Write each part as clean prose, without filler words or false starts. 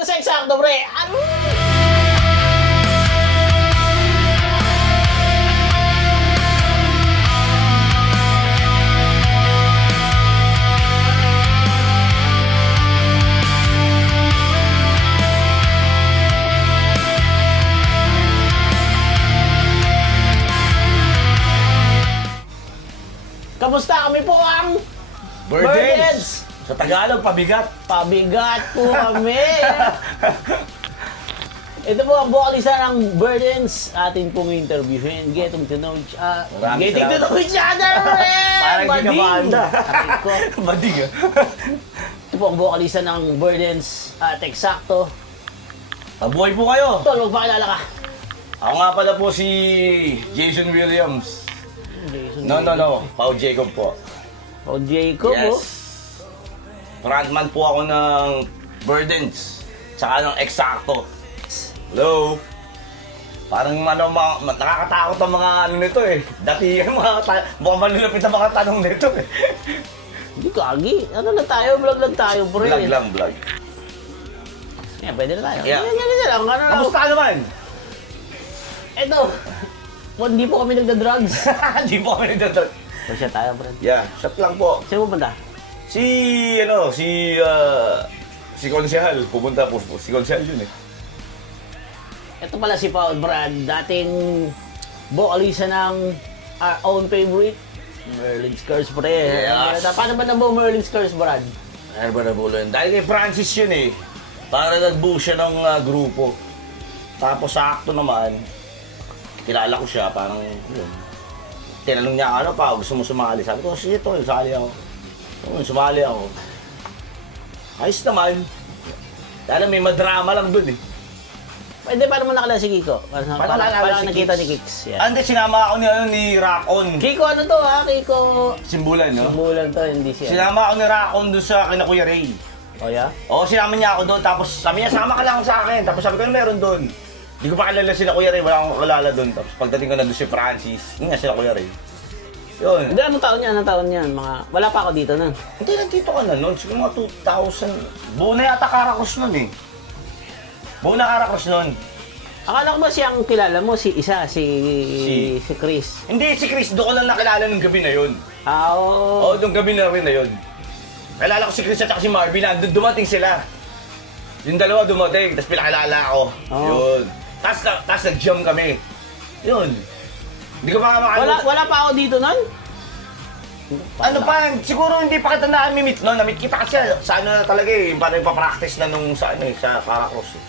na sa eksakto, pre. Ano? Kamusta? Kami po ang Burdens! Sa Tagalog, pabigat. Pabigat po kami. Ito po ang vocalista ng Burdens. Atin pong interviewin. Getting to know each other. Parang hindi ka maanda. Ko. Bading ah. Ito po ang vocalista ng Burdens at Eksakto. Mabuhay po kayo. Tol, magpakilala ka. Ako nga pala po si Jason Williams. No. Pao Jacob po. O Jacob, Yes. oh. Frontman po ako ng Burdens. Tsaka ng Eksakto. Hello. Parang nakakatakot ang mga ano nito eh. Dati yung mukhang malulapit ang mga tanong nito eh. Hindi kagi. Ano lang tayo? Vlog lang tayo, pre. Vlog. Yeah, pwede na tayo. Yeah. Ganyan lang. Ano lang. Kamusta naman? Ito. Hindi po kami nagda-drugs. Hindi po kami nagdadal. Pasya tayo, pre. Yeah, shot lang po. Sino mo banda? Si Konsehal. Pupunta po. Si Konsehal yun eh. Ito pala si Paul Brad, dating vocalista ng our own favorite, Merlin's Curse, pre. Yes. Paano ba nabuo Merlin's Curse, Brad? Ano ba nabulo yun? Dahil kay Francis yun eh. Para nagbuo siya ng grupo. Tapos sakto naman, kilala ko siya, parang yun. Tinanong niya ano pa, gusto mo sumali? Sabi ko, sige tol, sumali ako. Sumali ako. Ayos naman. Dahil may madrama lang dun eh. Pwede, paano mo nakilala si Kiko? Paano Parang nakilala si nakita Kix? ni Kix. Yeah. Hindi, sinama ako ni Rakon. Kiko, ano to ha? Kiko... Simbulan, no? Sumulan to, hindi siya. Sinama ako ni Rakon doon sa kina Kuya Ray. Oh, yeah? Oo, sinama niya ako doon. Tapos sabi niya, sama ka lang sa akin. Tapos sabi ko, ano meron doon? Hindi ko pa kilala sila Kuya Ray. Wala akong kilala doon. Tapos pagdating ko na doon si Francis, yun nga sila Kuya Ray. Yun. Hindi, anong taon yan? Anong taon yan? Wala pa ako dito nun. Hindi, nandito ka na noon. Siguro mga 2000. Buo na yata Caracross noon eh. Buo na Caracross noon. Akala ko ba siyang kilala mo? Si Chris. Hindi, si Chris. Doon ko lang nakilala nung gabi na yun. Ah, oo. Oo, nung gabi na rin na yun. Kilala ko si Chris at saka si Marvin. Nandun dumating sila. Yung dalawa dumating, tapos pinakilala ako. Oo. Yun. Tapos nag-jam kami. Yun. Hindi ko pa makalimutan. Wala pa ako dito nun? Ano pa, siguro hindi pa kita na-meet no. Na-meet kita kasi sa ano na talaga eh. Paano yung pa-practice na nung sa ano eh, sa Caracross eh.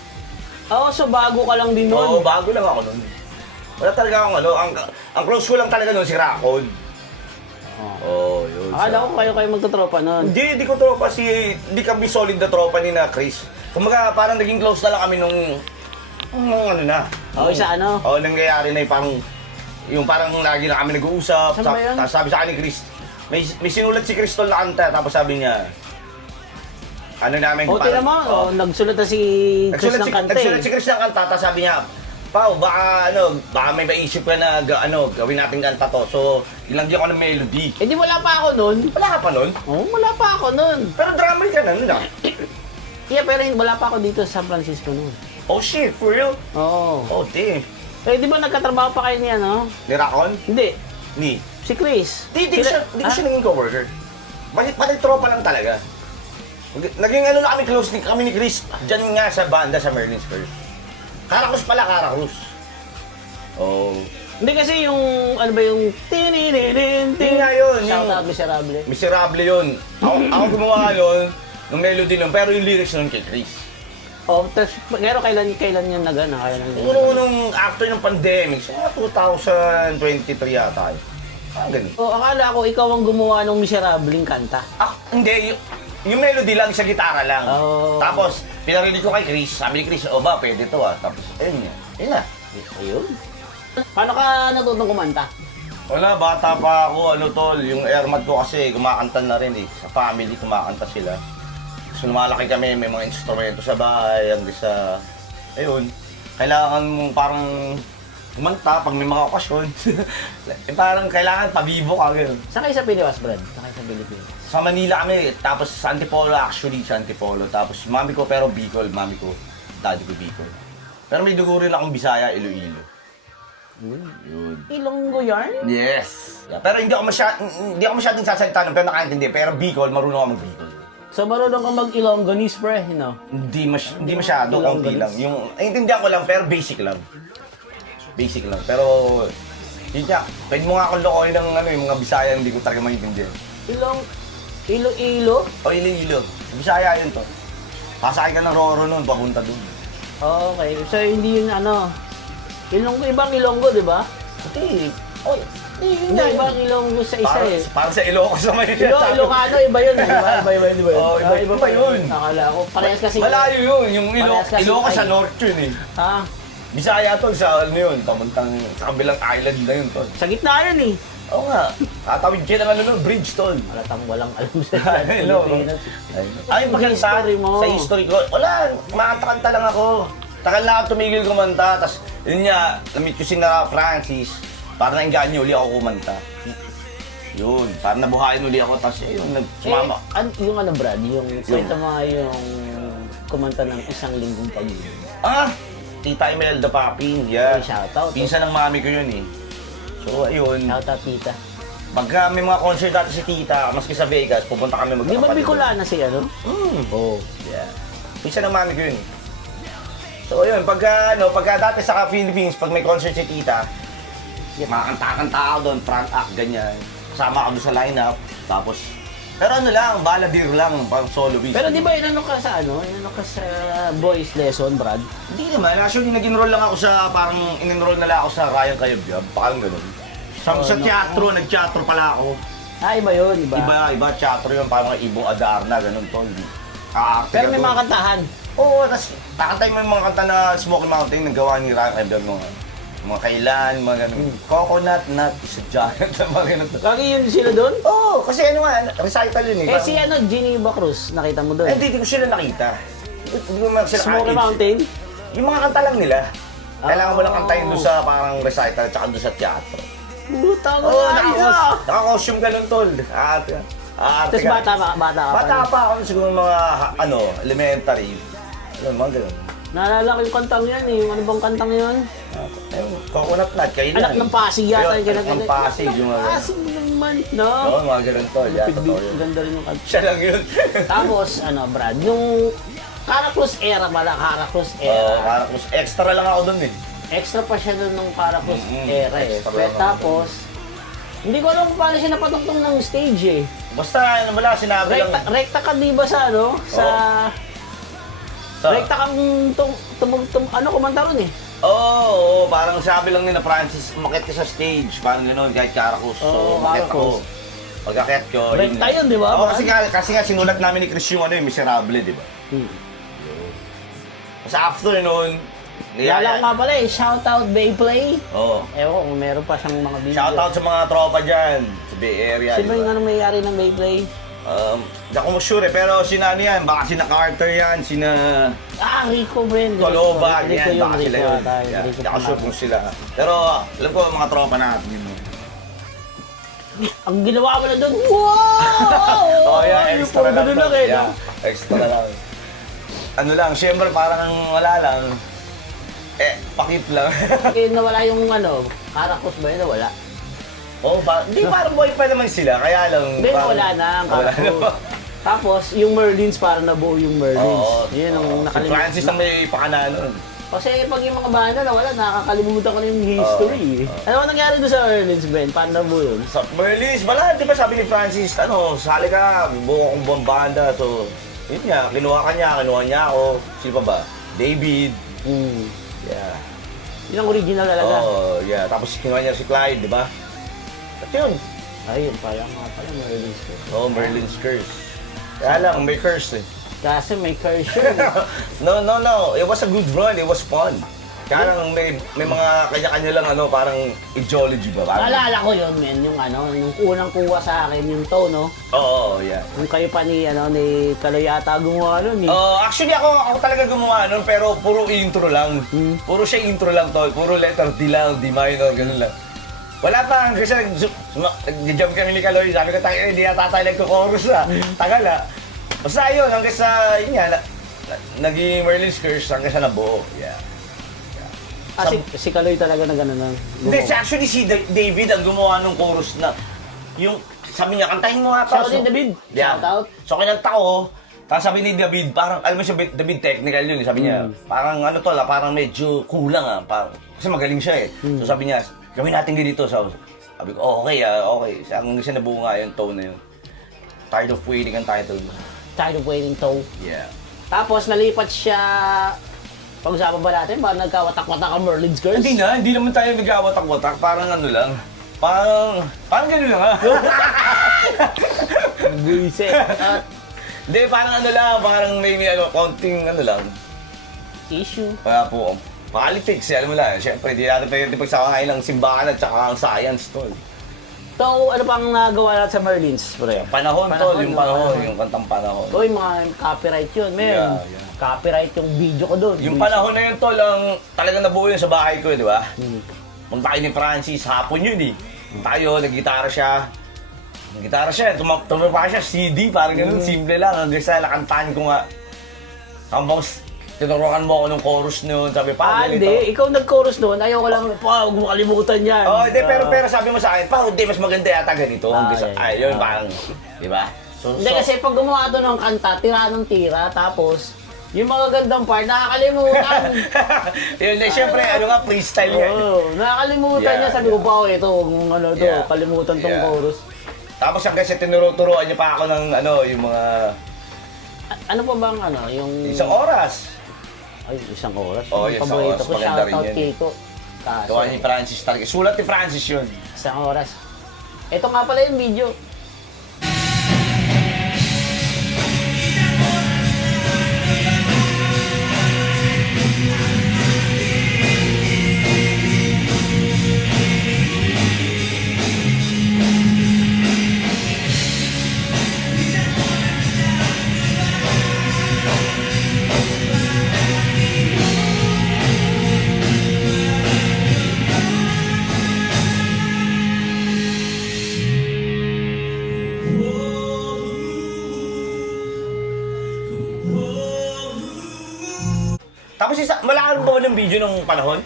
Oo, so bago ka lang din Oo, nun. bago lang ako nun. Wala talaga akong ano, ang close ko lang talaga nun si Rakon. Oo, yun. Akala ko kayo magtotropa nun. Hindi ko tropa hindi kami solid na tropa ni na Chris. Kumbaga parang naging close na lang kami nung ano na. Oo, isa ano? Oo, nangyayari na yung parang lagi na kami nag-uusap. Saan ba yun? Tapos sabi sa akin ni Chris, may sinulat si Crystal na kanta, tapos sabi niya, ano namin O, tinan mo, nagsulat na si Chris ng kanta Nagsulat si eh. Chris ng kanta, tapos sabi niya, Pao, baka may maisip ka na gawin natin kanta to. So, ilangyan ko ng melody. Eh di wala pa ako nun. Wala ka pa nun? Oo, wala pa ako nun. Pero drummer ka na nun ah. Yeah, pero wala pa ako dito sa San Francisco nun. Oh shit, for real? Oo. Oh damn. Eh di ba nagkatrabaho pa kayo niya, no? Ni Rakon? Hindi. Ni? Si Chris. Di ko siya naging coworker. Pati tropa lang talaga. Naging ano na kami close kami ni Chris. Diyan nga sa banda sa Merlin's Curse. Caracross pala, Caracross. Oh. Hindi kasi yung, ano ba yung... Yun nga yun. Shout out, Miserable. Miserable yun. Ako gumawa nun, ng melody nun, pero yung lyrics nun kay Chris. Oh, pero kailan yun nagana? Siguro nung after ng pandemic, siguro 2023 yata. Ganun. Oh, akala ko ikaw ang gumawa ng Miserableng kanta. Hindi, yung melody lang, sa gitara lang. Oh. Tapos, pinarinig ko kay Chris, sabi ni Chris, o ba, pwede to ah. Tapos, ayun na. Ayun. Paano ka natutong kumanta? Wala, bata pa ako, tol, yung airmat ko kasi kumakanta na rin eh. Sa family, kumakanta sila. So, lumalaki kami, may mga instrumento sa bahay, hanggang sa, ayun, kailangan mong parang kumanta pag may mga okasyon. Eh, parang kailangan pabibo ka, gano'n. Saan kayo sa Pilipinas, Brad? Saan kayo sa Pilipinas? Sa Manila kami, tapos sa Antipolo actually, sa Antipolo. Tapos mami ko pero Bicol, mami ko, daddy ko Bicol. Pero may dugo rin akong Bisaya, Iloilo. Yun. Ilonggo yarn? Yes. Yeah, pero hindi ako masyadong sasalita ng pero nakaintindi. Pero Bicol, marunong ako mag-Bicol. So marunong kang mag-Ilonggonese, pre, you know? Hindi masyado, konti lang. Yung, intindihan ko lang, pero basic lang. Basic lang. Pero, yun nga, pwede mo nga akong lokohin ng yung mga Bisaya, hindi ko talaga maintindihan. Ilo-ilo? O, Iloilo. Bisaya yun to. Pasakay ka ng Roro nun, papunta dun. Okay, so hindi yun Ilonggo, ibang Ilonggo, di ba? Hindi. Oh, Hindi, ibang Ilonggo sa isa eh. Parang sa Ilocos naman yun. Ilocano, iba yun, di ba? Iba yun, di ba yun? Oo, iba pa yun. Akala ko, parehas kasi. Malayo yun. Yung Parehas kasi- Ilocos sa ay. north yun eh. Ha? Bisaya to sa yun, pamuntang sa kabilang island na yun to. Sa gitna yun eh. Oo nga. Tatawid kayo ng bridge tol. Halatang walang alam sa Ay, no. Pilipinas. Ay, maganda. History mo. Sa history ko, wala, kumakanta-kanta lang ako. Takal na ako tumigil kumanta, tapos yun nga, namit ko si na Francis, para nainggaan niyo uli ako kumanta. Yun, para nabuhayin uli ako, tapos yun, sumama. Yung Brad, yung kwento mo nga yung kumanta ng isang linggong pag-ibig. Tita Imelda Papin, yeah. Ay, shoutout. Pinsan ng mami ko yun eh. So, ayun. Shoutout, tita. Pagka may mga concert dati si Tita, maski sa Vegas, pupunta kami Di ba magkakapatid. Bicolana si ano? Oo. Yeah. Pinsan ng mami ko yun eh. So, ayun, pagka dati sa Philippines, pag may concert si Tita, makakanta-kanta ako doon, front act, ganyan. Kasama ako doon sa lineup, tapos, pero baladir lang, pang soloist. Pero di ba inano ka sa boys lesson, Brad? Hindi naman, actually nag-enroll lang ako sa, parang in-enroll na lang ako sa Ryan Cayabyab, parang gano'n. Sa teatro, nag-teatro pala ako. Iba yun, iba. Iba, teatro yun, parang mga Ibong Adarna, gano'n to. Pero may mga kantahan. Oo, tapos kakantay mo yung mga kanta na Smoky Mountain, nagawa ni Ryan Cayabyab, mga kailan, mga gano'n. Coconut Nut is a giant, mga gano'n. Lagi yun sila doon? Oo, kasi recital yun eh. Eh si Geneva Cruz, nakita mo doon? Eh, hindi ko sila nakita. Hindi ko naman sila Smoky ka-age. Mountain? Yung mga kanta lang nila. Kailangan mo lang kantayin doon sa parang recital tsaka doon sa teatro. Butang Oo, na! naka-costume ka nun, tol. Tapos bata ka pa. Bata pa ako siguro mga, elementary. Yun, mga ganun. Naalala ko yung kantang yan eh. Yung ano bang kantang yun? Ayun, Coconut Nut, kailan. Anak ng Pasig yata yung Anak ng Pasig, yung mga ganun. Pasig naman, no? Oo, mga ganun, tol. Yeah, totoo yun. Ganda rin yung kanta. Siya lang yun. Tapos, Brad, yung Caracruz era pala, Caracruz Oo, era. Caracruz. Extra lang ako dun eh. Extra pa siya doon nung Caracruz era eh. extra Pero lang. tapos, hindi ko alam kung paano siya napatungtong ng stage eh. Basta, sinabi lang. Rekta ka di ba sa rekta kang kumanta ron eh. Oo, parang sabi lang ni na Francis, umakit ka sa stage, parang gano'n, kahit Caracruz. So, Oo, umakit Caracruz. ako. Pag-akit ko, Rekta yun, di ba? Oo, kasi nga sinulat namin ni Chris yung Miserable, di ba? Kasi after nun, Lala ko nga pala eh, shoutout Bayplay. Oo. Ewan ko kung meron pa siyang mga video. Shoutout sa mga tropa dyan, sa Bay Area, Sino yung may-ari ng Bayplay? Hindi ako sure pero sina yan, baka sina Carter yan, sina Rico Bren. Toloban Rico yan, baka sila yun. Rico Hindi ako sure kung sila. Pero alam ko mga tropa natin yun. Ang ginawa mo na doon, wow! Extra lang. Ganun lang eh. Yeah, extra lang. Siyempre parang wala lang. Pakit lang. Eh, nawala yung Caracruz ba yun? Nawala. Hindi parang boy pa naman sila, kaya lang. Hindi, wala na ang Caracruz. Tapos, yung Merlins, parang nabuo yung Merlins. Yun ang Si nakalimutan. Francis ang may pakana nun. Kasi pag yung mga banda nawala, nakakalimutan ko na yung history. Ano ba nangyari doon sa Merlins, Ben? Paano nabuo yun? Sa Merlis, di ba sabi ni Francis, sali ka, buo akong buong banda. So, yun nga, kinuha niya ako. Sino pa ba? David. Yeah. Yun ang original talaga. Yeah. Tapos kinuha niya si Clyde, di ba? At yun. Ayun, pala Merlins ko. Merlin's Curse. Kaya lang, may curse eh. Kasi may curse yun. No. It was a good run. It was fun. Kaya lang may mga kanya-kanya lang parang ideology ba? Parang, Naalala ko yun, men, yung yung unang kuha sa akin, yung tone, no? oo, yeah. Yung kayo pa ni Kaloy yata gumawa nun, eh. Actually ako talaga gumawa nun, pero puro intro lang. Puro siya intro lang, tol. Puro letter D lang, D minor, ganun lang. Wala pa, kasi nag-jump kami ni Kaloy. Sabi ko, hindi yata tayo nagko-chorus na. Tagal Basta yun, hanggang sa, yun nga, naging Merlin's Curse hanggang sa nabuo. Yeah. Si Kaloy talaga na gano'n na. Hindi, actually si David ang gumawa ng chorus na, yung, sabi niya, kantahin mo nga to. Shout out ni David. Yeah. Shout out. So kinanta ko, tapos sabi ni David, parang, alam mo siya, David technical yun, sabi niya, parang parang medyo kulang parang, kasi magaling siya So sabi niya, gawin natin ganito. So, sabi ko, okay. Hanggang siya nabuo nga yung tone na yun. Tired of Waiting ang title. Tired of Waiting to. Yeah. Tapos nalipat siya, pag-usapan ba natin, ba nagkawatak-watak ang Merlin's Curse? Hindi naman tayo nagkawatak-watak, parang lang. Parang gano'n lang Buisit. Hindi, parang lang, parang may konting lang. Issue. Kaya po, politics, alam mo lang, siyempre, di natin pwede pagsakain ng simbahan at saka ang science, tol. So, ano pang nagawa natin sa Merlin's, pre? Panahon, tol, yung panahon, yung kantang panahon. Uy, mga copyright yun, men. Yeah. Copyright yung video ko doon. Yung panahon na yun, tol, ang talagang nabuo yun sa bahay ko, di ba? Punta kayo ni Francis, hapon yun Tayo, nag-gitara siya, tumapa siya, CD, parang ganun, simple lang. Hanggang sa nakantahan ko nga. Hanggang tinurukan mo ako ng chorus noon, sabi pa, hindi. Ikaw nag-chorus noon, ayaw ko lang, huwag mo kalimutan yan. Hindi, pero sabi mo sa akin, hindi, mas maganda yata ganito. Yun, parang, di ba? Hindi, kasi pag gumawa doon ng kanta, tira ng tira, tapos, yung mga gandang part, nakakalimutan. Yun, siyempre, freestyle yan. Nakakalimutan niya, sabi ko pa, ito, kalimutan tong chorus. Tapos hanggang sa tinuruturuan niya pa ako ng yung mga... Ano pa bang yung... Isang oras. Ay, isang oras. Isang oras, ko, maganda rin shoutout yan. Kiko. Gawa ni Francis talaga. Sulat ni Francis yun. Isang oras. Ito nga pala yung video. Tapos wala ka ba ng video nung panahon?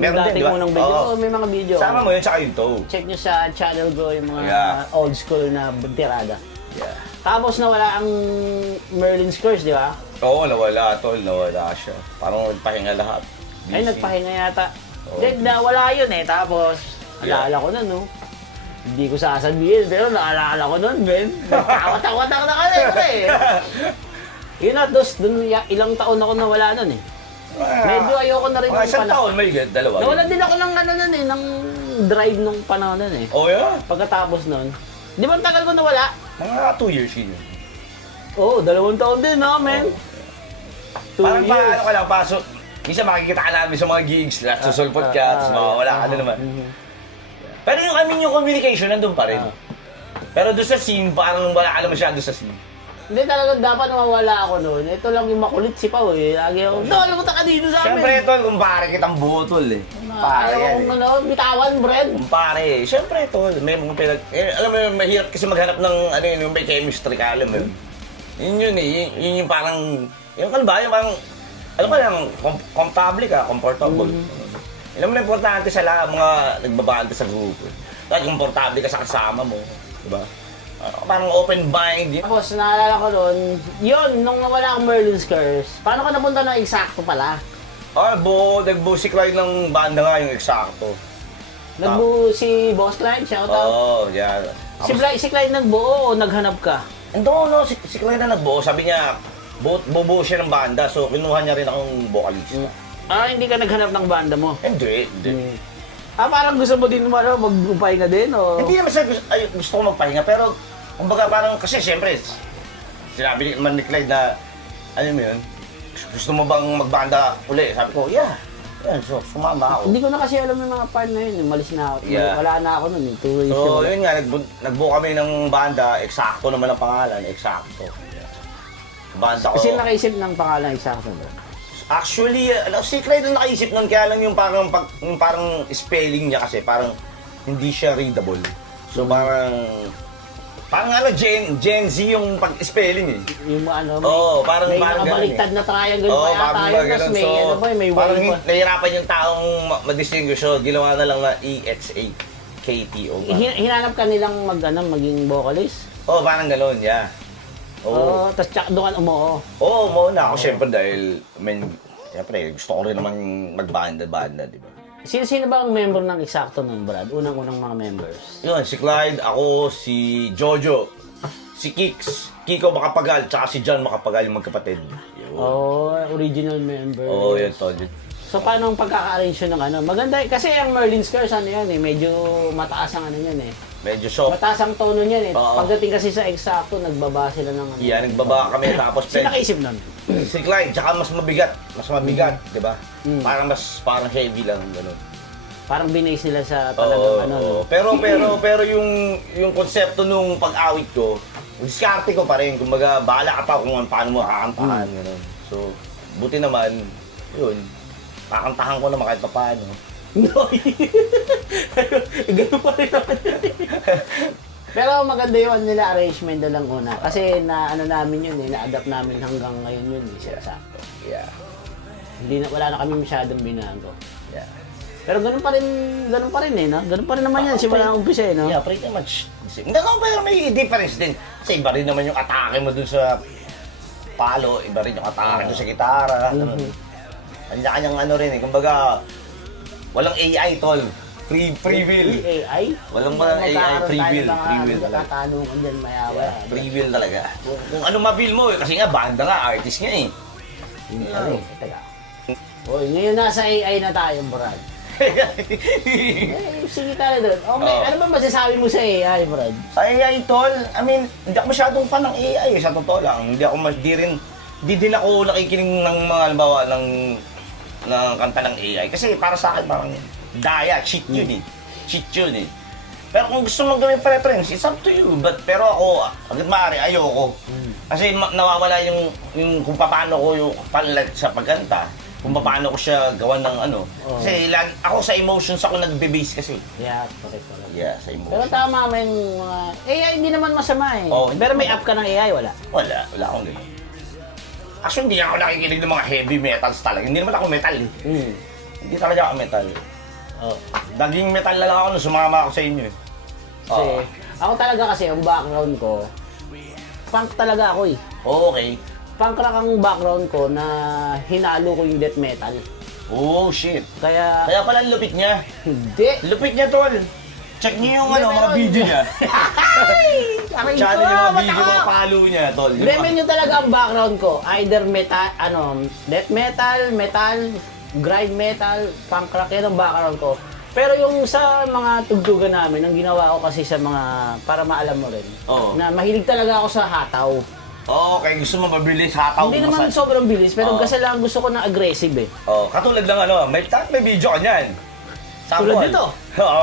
Meron din, di ba? Unang video. Oo, may mga video. Sama mo yun, tsaka yung toe. Check nyo sa channel ko yung mga old school na tirada. Yeah. Tapos nawala ang Merlin's Curse, di ba? Oo, nawala, tol. Nawala siya. Parang nagpahinga lahat. Ay, nagpahinga yata. Oo. Nawala yun tapos alala ko nun, no? Hindi ko sasabihin, pero naalala ko nun, Ben. Nagkawatak-watak na kami, pre. Yun na, dun ilang taon ako nawala nun Medyo ayoko na rin mga isang taon, may dalawa. Nawalan din ako ng nun ng drive nung panahon nun Oh, yeah? Pagkatapos nun. Di ba ang tagal ko nawala? Mga 2 years yun. Oo, 2 taon din, no, men? 2 Parang years. paano ka lang, pasok. Minsan makikita ka namin sa mga gigs, susulpot ka, tapos mawawala ka na naman. Pero yung communication nandun pa rin. Pero doon sa scene, parang wala ka na masyado sa scene. Hindi talaga dapat mawala ako noon. Ito lang yung makulit si Pao Lagi ako, Tol, punta ka dito sa amin. Siyempre, tol, kumpare kitang buo, tol Pare yan bitawan, Brad. Kumpare, siyempre, tol. May mga alam mo, mahirap kasi maghanap ng, yung may chemistry ka, alam mo yun. Yun yun yung parang, yung ba, yung parang, comfortable. Alam mo na importante sa mga nagbabante sa grupo. Kahit komportable ka sa kasama mo, di ba? Parang open mind. Tapos naalala ko doon, yun, nung nawala ang Merlin's Curse, paano ka napunta na eksakto pala? Nagbuo si Clyde ng banda nga yung eksakto. Nagbuo si Boss Clyde, shoutout. Yeah. Si Clyde nagbuo o naghanap ka? No, si Clyde na nagbuo. Sabi niya, bubuo siya ng banda, so kinuha niya rin akong vocalista. Hindi ka naghanap ng banda mo? Hindi. Parang gusto mo din magpahinga din, o? Hindi naman gusto ko magpahinga, pero kumbaga parang, kasi siyempre, sinabi naman ni Clyde na, mo yun, gusto mo bang magbanda uli? Sabi ko, yeah. Yan, so sumama ako. Hindi ko na kasi alam yung mga part na yun. Umalis na ako. Yeah. Wala na ako nun. 2 years So, na. yun nga, nagbuo kami ng banda, eksakto naman ang pangalan, eksakto. Banda ko. Kasi nakaisip ng pangalan eksakto bro. Actually, si Clyde ang nakaisip nun, kaya lang yung parang spelling niya kasi parang hindi siya readable. So parang Gen Z yung pag-spelling eh. Yung ano, Parang may parang nakabaliktad na triangle Oo, pa yata parang yun. ganun. Tapos may, So, ano ba, may parang wave pa. nahihirapan yung taong ma-distinguish. So, ginawa na lang na EXA-KTO. Hinanap ka nilang maging vocalist? Parang gano'n, yeah. Oo. Tapos doon ka umuo. Oo, muna ako syempre dahil, siyempre, gusto ko rin naman magbanda-banda, di ba? Sino ba ang member ng eksakto nun, Brad? Unang-unang mga members. Yun, si Clyde, ako, si Jojo, si Kiko Makapagal, tsaka si John Makapagal, yung magkapatid. Original members. Yun, Tol. So, paano ang pagkaka-arrange yun ng ano? Maganda, kasi ang Merlin's Curse, ano yan eh, medyo mataas ang ano yan eh. Medyo soft. Mataas ang tono niyan eh. Oo. Pagdating kasi sa eksakto, nagbaba sila ng ano. Yeah, nagbaba kami, tapos Sino nakaisip nun? si Clyde, tsaka mas mabigat, di ba? Parang heavy lang, gano'n. Parang binase nila sa talagang ano. No? Pero yung konsepto nung pag-awit ko, diskarte ko pa rin. Kumbaga, bahala ka pa kung paano mo kakantahan. Gano'n. So, buti naman, yun, kakantahan ko naman kahit pa paano. No, ganun pa rin naman yun. Pero maganda yung nila arrangement na lang una. Kasi namin yun eh, na-adapt namin hanggang ngayon yun eh, sakto. Yeah. Wala na kami masyadong binago. Yeah. Pero ganun pa rin eh, no? Ganun pa rin naman yan, simula ng umpisa eh, no? Yeah, pretty much. Hindi ko, pero may difference din. Kasi iba rin naman yung atake mo dun sa palo, iba rin yung atake dun sa gitara. Kanya-kanyang ano rin eh, kumbaga, walang AI, tol. Free will. AI? Walang AI, free will talaga. Nagkatanungan dyan mayawa. Yeah, free will talaga. Kung ano ma-feel mo, kasi nga, banda nga, artist nga eh. Hindi pa rin. Teka. Uy, ngayon nasa AI na tayo, Brad. Sige tayo doon. Okay, ano ba masasabi mo sa AI, Brad? Sa AI, tol, hindi ako masyadong fan ng AI sa totoo lang. Hindi din ako nakikinig ng mga, halimbawa, ng kanta ng AI. Kasi para sa akin, parang cheat yun eh. Pero kung gusto mong gawin preference, it's up to you. Pero ako, hanggat maaari, ayoko. Kasi nawawala yung kung paano ko yung panlag sa pagkanta. Kung paano ko siya gawan ng ano. Kasi ako sa emotions ako nagbe-base kasi. Yeah, correct. Yeah, sa emotions. Pero tama may mga... AI hindi naman masama eh. Pero may app ka ng AI, wala? Wala akong ganun. Actually, hindi ako nakikinig ng mga heavy metals talaga. Hindi naman ako metal eh. Hindi talaga ako metal. Daging metal na lang ako nung sumama ako sa inyo eh. Kasi, ako talaga kasi, ang background ko, punk talaga ako eh. Okay. Punk rock ang background ko na hinalo ko yung death metal. Oh, shit. Kaya Pala lupit niya. hindi. Lupit niya, tol. Check niyo yung mga video niya. Channel yung mga video, mga palo niya, tol. Remen nyo talaga ang background ko. Either metal, death metal, grind metal, punk rock, yan ang background ko. Pero yung sa mga tugtugan namin, ang ginawa ko kasi sa mga, para maalam mo rin, na mahilig talaga ako sa hataw. Okay, gusto mo mabilis, hataw. Hindi naman sobrang bilis, pero kasi lang gusto ko na aggressive eh. Katulad ng may video ka niyan. Tulad nito. Oo.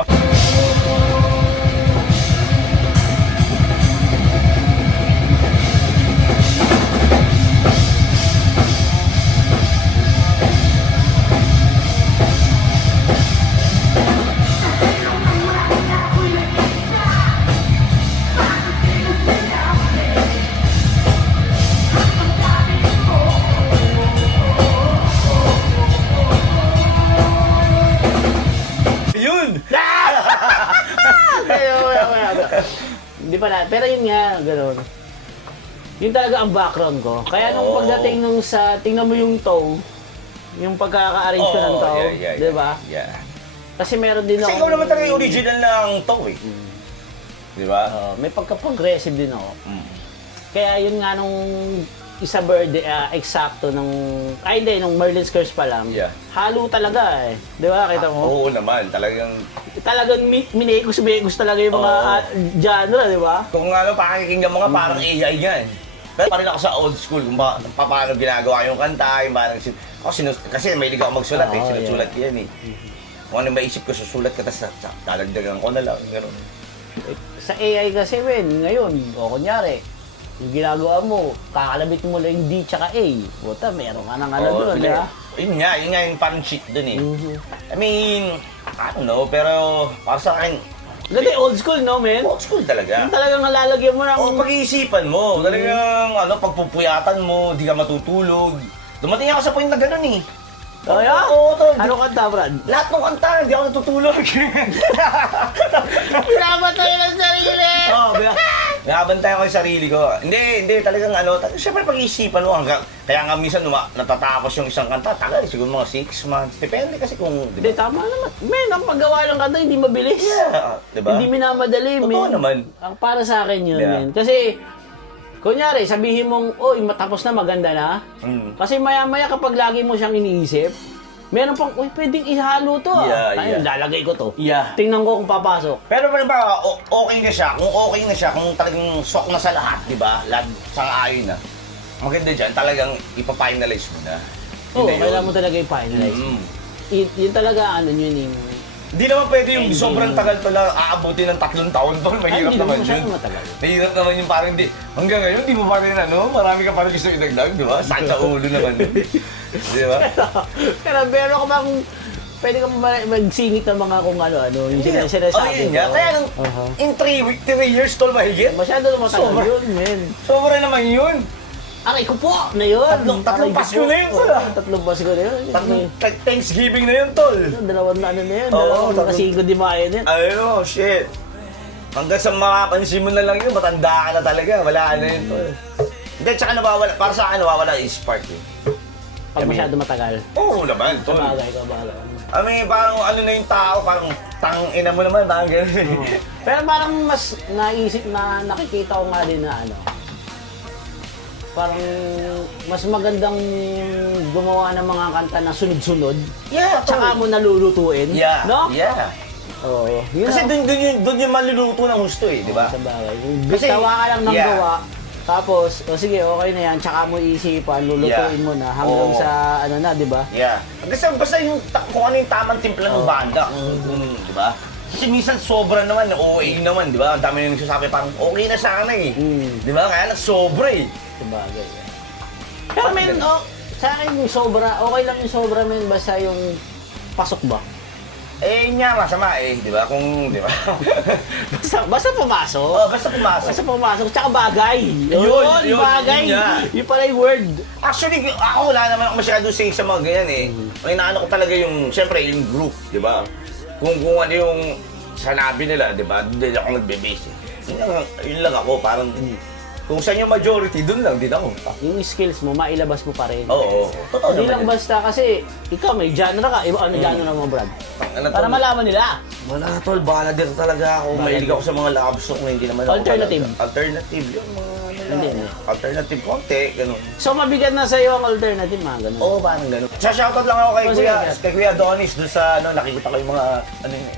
Hindi pa na, pero yun nga, gano'n. Yun talaga ang background ko. Kaya nung pagdating nung tingnan mo yung toe, yung pagkaka-arrange ko ng toe, di ba? Yeah. Kasi meron din ako. Kasi ikaw naman talaga yung original ng toe eh. Di ba? May pagka-progressive din ako. Kaya yun nga nung isa birthday, eksakto nung Merlin's Curse pa lang. Yeah. Halo talaga eh. Di ba? Kita mo? Oo naman, talagang minegos talaga yung mga genre, di ba? kung pakikinggan mo nga parang AI yan. Pero pa rin ako sa old school kung paano ginagawa yung kanta, yung parang Kasi may ligaw ako magsulat Oo, sinusulat ko yan eh. Kung ano maisip ko, susulat ko, tapos dadagdagan ko na lang, gano'n. Sa AI kasi, men, ngayon, o kunyari, yung ginagawa mo, kakalabit mo lang yung D tsaka A. Buta, meron ka ng ano doon, di ba? Yun nga yung parang cheat dun eh. Mhm. I mean, I don't know, pero para sa akin, Ganda, old school, no, men? old school talaga. Yung talagang nalalagyan mo ng... O pag-iisipan mo, talagang pagpupuyatan mo, di ka matutulog. Dumating ako sa point na gano'n eh. Oh, yeah? Oo, tol. Ano kanta, Brad? Lahat ng kanta, hindi ako natutulog. Pinapatay ng sarili! Oo, nakabantay ako sa sarili ko. Hindi, talagang siyempre pag-iisipan mo hanggang, kaya nga minsan natatapos yung isang kanta, tagal, siguro mga 6 months. Depende kasi kung, Hindi, tama naman. Men, ang paggawa ng kanta, hindi mabilis. Yeah, diba? Hindi minamadali, men. Totoo naman. Ang para sa akin yun, Yeah. men. Kasi, kunyari, sabihin mong, matapos na, maganda na. Kasi maya-maya kapag lagi mo siyang iniisip, meron pang, pwedeng ihalo to. Yeah, Ayun, yeah. lalagay ko to. Yeah. Tingnan ko kung papasok. Pero okay na siya, kung talagang swak na sa lahat, di ba? Lahat sang-ayon na. Maganda dyan, talagang ipa-finalize mo na. Oo, Hindi yun. kailangan mo talaga i-finalize. Yun talaga, yung... Hindi naman pwede yung Ending. sobrang tagal pala aabutin ng 3 taon tol. Mahirap hindi naman naman yun. masyadong matagal. Mahirap naman yung parang di. Hanggang ngayon, di mo pa rin marami ka pa rin gusto idagdag, di ba? Sakit sa ulo naman. Di ba? Pero meron ka bang... Pwede ka magsingit ng mga kung ano, yung sinasabi yun nga. ko. Kaya lang, Uh-huh. in 3 years tol mahigit. Masyado na matagal Sobra. yun, men. Sobra naman yun. Aray ko po na yun. Tatlong Aray ko Pasko po. na yun, tol, ah. Tatlong Pasko na yun. Thanksgiving na yun, tol. Dalawang na ano na yun. Oo, Dalawang tatlong- Cinco de Mayo na yun. Ayun, shit. Hanggang sa makapansin mo na lang yun, matanda ka na talaga. Wala na yun, tol. Hindi, tsaka nawawala. Para sa akin, nawawala yung spark eh. Pag masyado matagal. Oo naman, tol. Kabagay, kabagay. I mean, parang ano na yung tao, parang tang-ina mo naman, parang gano'n. Pero parang mas naisip na nakikita ko nga din na ano. Parang mas magandang gumawa ng mga kanta na sunod-sunod. Yeah, Tsaka mo nalulutuin. Yeah, No? yeah. Oo. Yun Kasi ang- doon yung maluluto ng gusto eh, di ba? Sa bagay. Kasi- Gawa ka lang ng yeah. gawa. Tapos, sige, okay na yan. Tsaka mo isipan, lulutuin Yeah. mo na hanggang Oo. sa ano na, di ba? Yeah. Basta yung kung ano yung tamang timpla ng banda. Di ba? Kasi minsan sobra naman, OA naman, di ba? Ang dami nang nagsasabi parang okay na sana eh. Di ba? Kaya lang sobra eh. Sa bagay. Pero men, sa akin yung sobra, okay lang yung sobra men, basta yung pasok ba? Eh, yun nga masama eh, di ba? Kung, di ba? Basta pumasok. Basta pumasok. Basta pumasok, tsaka bagay. Yun, bagay. yun nga. Yun pala yung word. Actually, ako wala naman ako masyado say sa mga ganyan eh. Ang inaano ko talaga yung, siyempre, yung group, di ba? Kung ano yung sanabi nila, di ba? Doon ako nagbe-base eh. Yun lang ako, parang, kung saan yung majority, doon lang din ako. Yung skills mo, mailabas mo pa rin. Oo, totoo Hindi naman lang yun. basta kasi ikaw may genre ka, iba ano genre mo, Brad? Ano Para tol? malaman nila. Wala tol, balader talaga ako. Mahilig ako sa mga love song, hindi naman ako Alternative. talaga. Alternative, yung mga ano lang. Hindi. Alternative konti, gano'n. So mabigat na sa'yo ang alternative, mga ganun. Oo, parang gano'n. Sa shoutout lang ako kay Oh, sige, Kuya, sige. kay Kuya Adonis doon sa nakikita ko yung mga,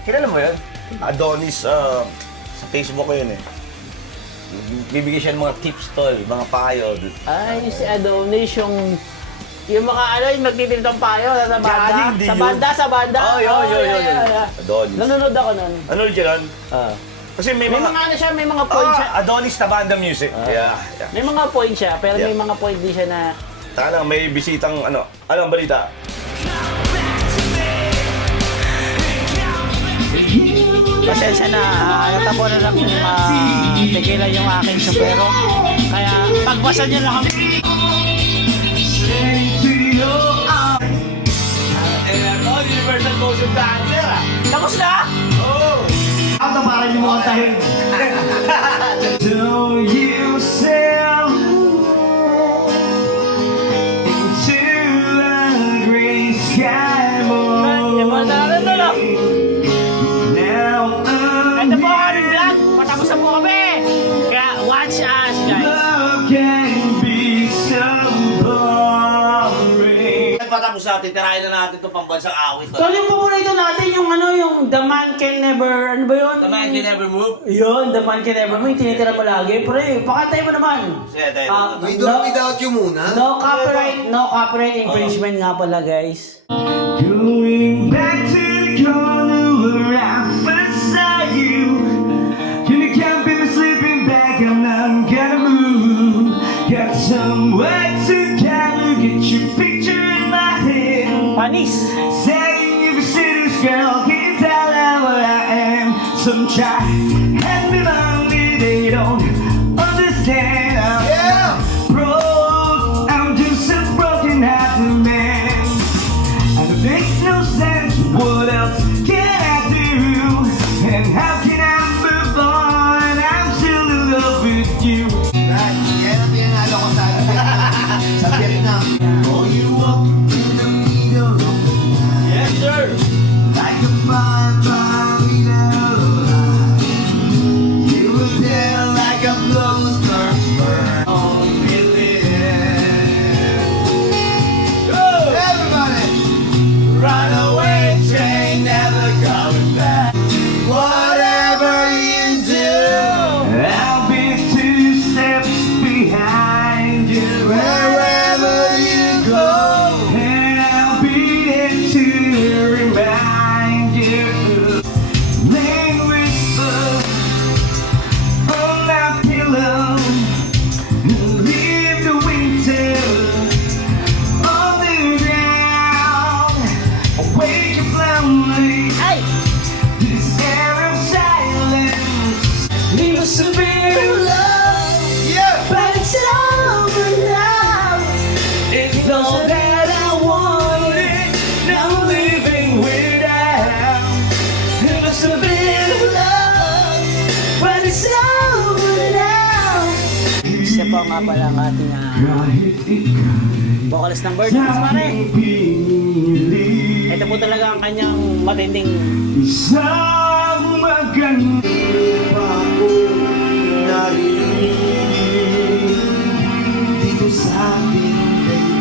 kilala mo yun? Adonis, sa Facebook ko yun eh. Bibigyan siya ng mga tips tol, mga payo. Ay, si Adonis yung mga yung nagtitinda ng payo sa banda. Galing din Sa yun. banda, sa banda. Oh, yun. Yeah. Adonis. Nanonood ako nun. Ano ulit yun? Kasi may May mga... mga ano siya, may mga point siya. Adonis na banda music. Yeah. May mga point siya, pero Yeah. may mga point din siya na Taka lang, may bisitang ano ang balita? pasensya na, natabo na lang yung tequila yung aking supero. Kaya pagbasan niyo lang kami. Universal Motion Dancer ah! Tapos na! Oh! Ito para yung mga tayo. Do you sail into the gray sky Yung mga tayo na lang. now Ito po ang aming vlog. Patapos na po kami. Kaya watch us, guys. love can be so boring. pa tapos natin, tirahin na natin itong pambansang awit. Tol, yung paborito natin, yung ano, yung The Man Can Never, ano ba yun? The Man Can Never Move? Yun, The Man Can Never Move, yung tinitira mo lagi. Pre, pakantay mo naman. Sige, tayo. Without you muna. No copyright infringement nga pala, guys. Going back to the corner where I first saw you. You can't be sleeping back, I'm not gonna move. Got somewhere to gather, get your picture in my head. Panis! Saying you can see this girl, can't tell her where I am. Some try and me lonely, they don't understand. I'm broke, I'm just a broken hearted man. And it makes no sense, what else can I do? And how can I move on? I'm still in love with you. Yan ang pinanalo ko sa Vietnam. Oh, you walk in the middle of the night. Yes, sir! Like a fire without a light. You were there like a blows burn on me. Everybody! Runaway train never coming back. Whatever you do, I'll be 2 steps behind you. wherever you go. And I'll be there to remind you. Lay whisper on my pillow. Leave the winter on the ground. Wake up lonely. Ay! This air of silence. Leave us a bit of love. Yeah! But it's over now. It's all that I wanted. Now I'm living without. Give us a bit of love. But it's over now. Siya po nga pala ang ating Kahit ika'y vocalist ng Birdens, pare. pilit. Ito po talaga ang kanyang matinding Isang maganda. Ako naririnig dito sa ating daigdig.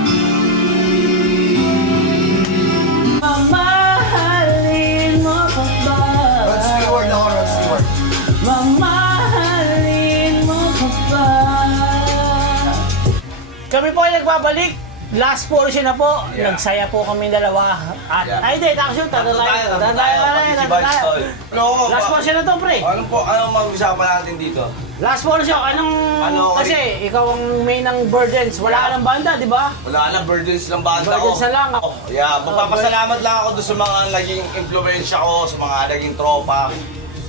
mamahalin mo pa ba? Rod Stewart ako, Rod Stewart. Mamahalin mo pa ba? Kami po ay nagbabalik. Last portion na po. Yeah. Nagsaya po kami dalawa. At, Yeah. ay, hindi. Actually, tatlo tayo. Tatlo tayo. Ano ko Last ba? portion na to, pre. Anong mag-usapan natin dito? Last portion. Ano, Kasi, ikaw ang main ng Birdens. Wala ka ng banda, di ba? Wala na, Burdens lang banda ko. Burdens na lang. Yeah, magpapasalamat lang ako doon sa mga naging influensya ko, sa mga naging tropa.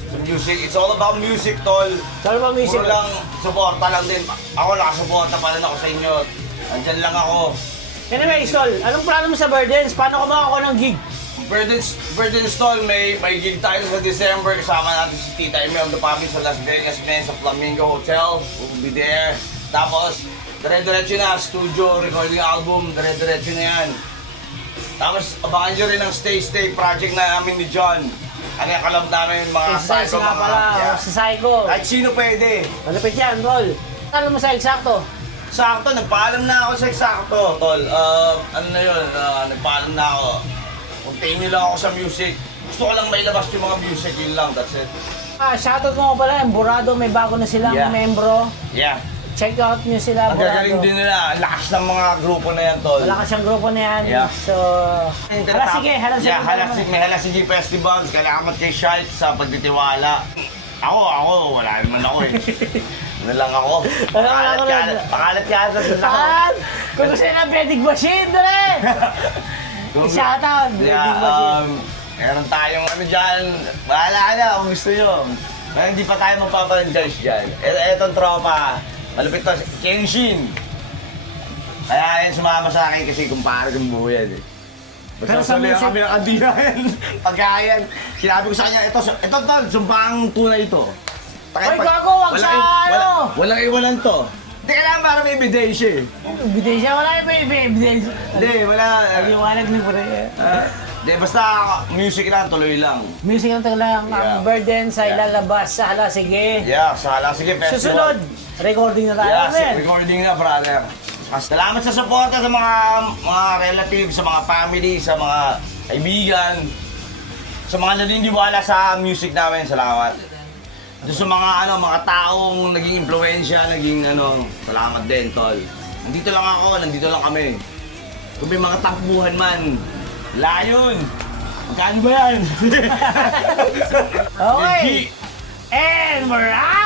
Sa music, it's all about music, tol. Sabi ba, music? Puro lang, suporta lang din. Ako nakasuporta pa rin ako sa inyo. Andyan lang ako. Anyway, Sol, anong plano mo sa Birdens? Paano ka makakuha ng gig? Burdens tol, may gig tayo sa December. Kasama natin si Tita Eme of the Poppy sa Las Vegas, men, sa Flamingo Hotel. We'll be there. Tapos, dire-diretso na, studio, recording album, dire-diretso na yan. Tapos, abangan nyo rin ang Stay project na namin ni John. Ano yung kalab namin, mga Exercise psycho, nga pala, yeah. sa Psycho. Kahit sino pwede. Malapit yan, Tol. Alam mo sa eksakto? Sakto, nagpaalam na ako sa eksakto, tol. Ano na yun, nagpaalam na ako. Continue lang ako sa music. Gusto ko lang mailabas yung mga music, yun lang, that's it. Shoutout mo ko pala, Burado, may bago na silang Yeah. membro. Yeah. Check out nyo sila, Ang gagaling Burado. din nila, ang lakas ng mga grupo na yan, tol. Wala ka siyang grupo na yan. Yeah. So, halasige. Yeah, may Halasige Festivals, kailangan kay Shite sa pagtitiwala. Ako, wala naman ako eh. Ano lang ako? Pakalat-kalat lang ako. Saan? Kung gusto nyo ng vending machine, dali! Shoutout, vending machine. Meron tayong ano dyan, bahala na kung gusto nyo. Pero hindi pa tayo magpaparanjudge dyan. Etong tropa, malupit to, Kenshin. Kaya yan sumama sa akin kasi kumpara kong buhay yan eh. Pero Basta sa sabi music- kami ng kandihan, pagkayan. Sinabi ko sa kanya, ito tol, sumpang tunay ito. Hoy, gago, wag sa ano! Walang iwanan to. Hindi kailangan para may ebidensya eh. Ebidensya, wala yung ebidensya. Hindi, wala. Liwanag ni Pre. Hindi, basta music lang, tuloy lang. Music lang lang. Yeah. Ang Birdens ay Yeah. lalabas sa Halasige. Yeah, sa Halasige Festival. Susunod, recording na tayo, Yeah, men. recording na, brother. Salamat sa suporta sa mga relatives, sa mga family, sa mga kaibigan, sa mga naniniwala sa music namin. Salamat. Doon sa mga taong naging impluwensya, salamat din, tol. Nandito lang ako, nandito lang kami. Kung may mga takbuhan man, layon! Magkano ba yan? Okay! And we're out!